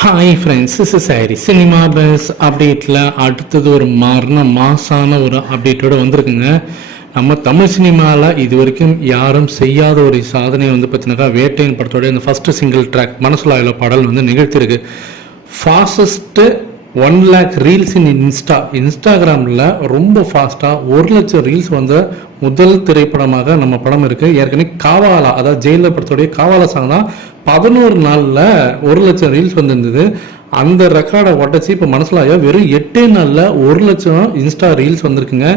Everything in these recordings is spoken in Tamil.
Hi friends is sorry cinema buzz அப்டேட்டில் அடுத்தது ஒரு மாறின மாசான ஒரு அப்டேட்டோட வந்திருக்குங்க. நம்ம தமிழ் சினிமாவில் இது வரைக்கும் யாரும் செய்யாத ஒரு சாதனை வந்து பார்த்தீங்கன்னா வேட்டையின் படத்தோட இந்த ஃபஸ்ட்டு சிங்கிள் ட்ராக் மனசுலாயில பாடல் வந்து நிகழ்த்தியிருக்கு. Fastest one lakh reels in insta இன்ஸ்டாகிராமில் ரொம்ப ஃபாஸ்ட்டாக ஒரு லட்சம் ரீல்ஸ் வந்த முதல் திரைப்படமாக நம்ம படம் இருக்குது ஏற்கனவே காவாலா அதாவது ஜெயிலர் படத்துடைய காவாலா சாங் தான் பதினோரு நாளில் ஒரு லட்சம் ரீல்ஸ் வந்திருந்தது. அந்த ரெக்கார்டை உடச்சி இப்போ மனசிலாயா வெறும் எட்டே நாளில் ஒரு லட்சம் இன்ஸ்டா ரீல்ஸ் வந்திருக்குங்க.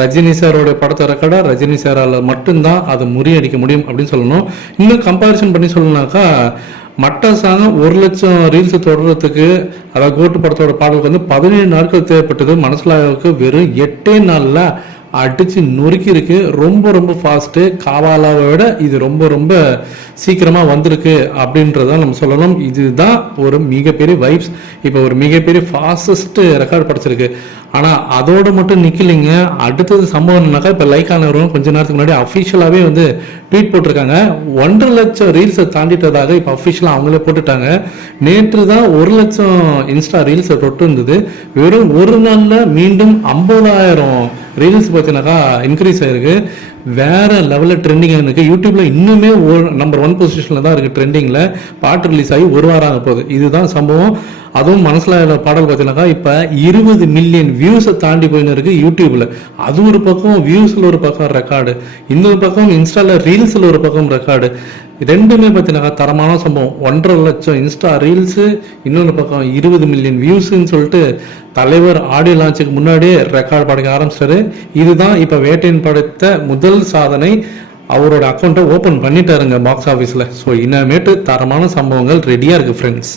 ரஜினி சாரோட படத்தை ரெக்கார்டை ரஜினி சாரால் மட்டும்தான் அதை முறியடிக்க முடியும் அப்படின்னு சொல்லணும். இன்னும் கம்பாரிசன் பண்ணி சொல்லணும்னாக்கா மற்ற சாங் ஒரு லட்சம் ரீல்ஸ் தொடர்றதுக்கு அதாவது கோட்டு படத்தோட பாடலுக்கு வந்து பதினேழு நாட்கள் தேவைப்பட்டது. மனசிலாவுக்கு வெறும் எட்டே நாளில் அடித்து நொறுக்கி இருக்கு ரொம்ப ரொம்ப ஃபாஸ்ட்டு காவாலாவை விட இது ரொம்ப ரொம்ப சீக்கிரமாக வந்திருக்கு அப்படின்றத நம்ம சொல்லணும். இதுதான் ஒரு மிகப்பெரிய வைப்ஸ் இப்போ ஒரு மிகப்பெரிய ஃபாஸ்டஸ்ட்டு ரெக்கார்ட் படைச்சிருக்கு. ஆனால் அதோடு மட்டும் நிற்கலைங்க அடுத்தது சம்பவம் இப்போ லைக் ஆனவரும் கொஞ்ச நேரத்துக்கு முன்னாடி அஃபிஷியலாகவே வந்து ட்வீட் போட்டிருக்காங்க. ஒன்றரை லட்சம் ரீல்ஸை தாண்டிட்டதாக இப்போ அஃபிஷியலாக அவங்களே போட்டுட்டாங்க. நேற்று தான் ஒரு லட்சம் இன்ஸ்டா ரீல்ஸை தொட்டு இருந்தது வெறும் ஒரு நாளில் மீண்டும் ஐம்பதாயிரம் ரீல்ஸ் பார்த்தீங்கன்னாக்கா இன்க்ரீஸ் ஆயிருக்கு. வேற லெவலில் ட்ரெண்டிங் இருக்கு. யூடியூப்ல இன்னுமே நம்பர் ஒன் பொசிஷனில் தான் இருக்கு ட்ரெண்டிங்கில் பாட்டு ரிலீஸ் ஆகி ஒரு வாரம் ஆக போகுது. இதுதான் சம்பவம். அதுவும் மனசில் பாடல் பார்த்தீங்கன்னாக்கா இப்போ இருபது மில்லியன் வியூஸை தாண்டி போயின்னு இருக்கு யூடியூப்ல அது ஒரு பக்கம் வியூஸில் ஒரு பக்கம் ரெக்கார்டு இன்னொரு பக்கம் இன்ஸ்டால ரீல்ஸில் ஒரு பக்கம் ரெக்கார்டு ரெண்டுமே பார்த்தீங்கன்னாக்கா தரமான சம்பவம். ஒன்றரை லட்சம் இன்ஸ்டா ரீல்ஸு இன்னொரு பக்கம் இருபது மில்லியன் வியூஸுன்னு சொல்லிட்டு தலைவர் ஆடியோ லான்ச்சுக்கு முன்னாடியே ரெக்கார்ட் படைக்க ஆரம்பிச்சிட்டாரு. இதுதான் இப்போ வேட்டையின் படைத்த முதல் சாதனை. அவரோட அக்கௌண்ட்டை ஓப்பன் பண்ணிட்டாருங்க பாக்ஸ் ஆஃபீஸில் ஸோ இனிமேட்டு தரமான சம்பவங்கள் ரெடியாக இருக்குது ஃப்ரெண்ட்ஸ்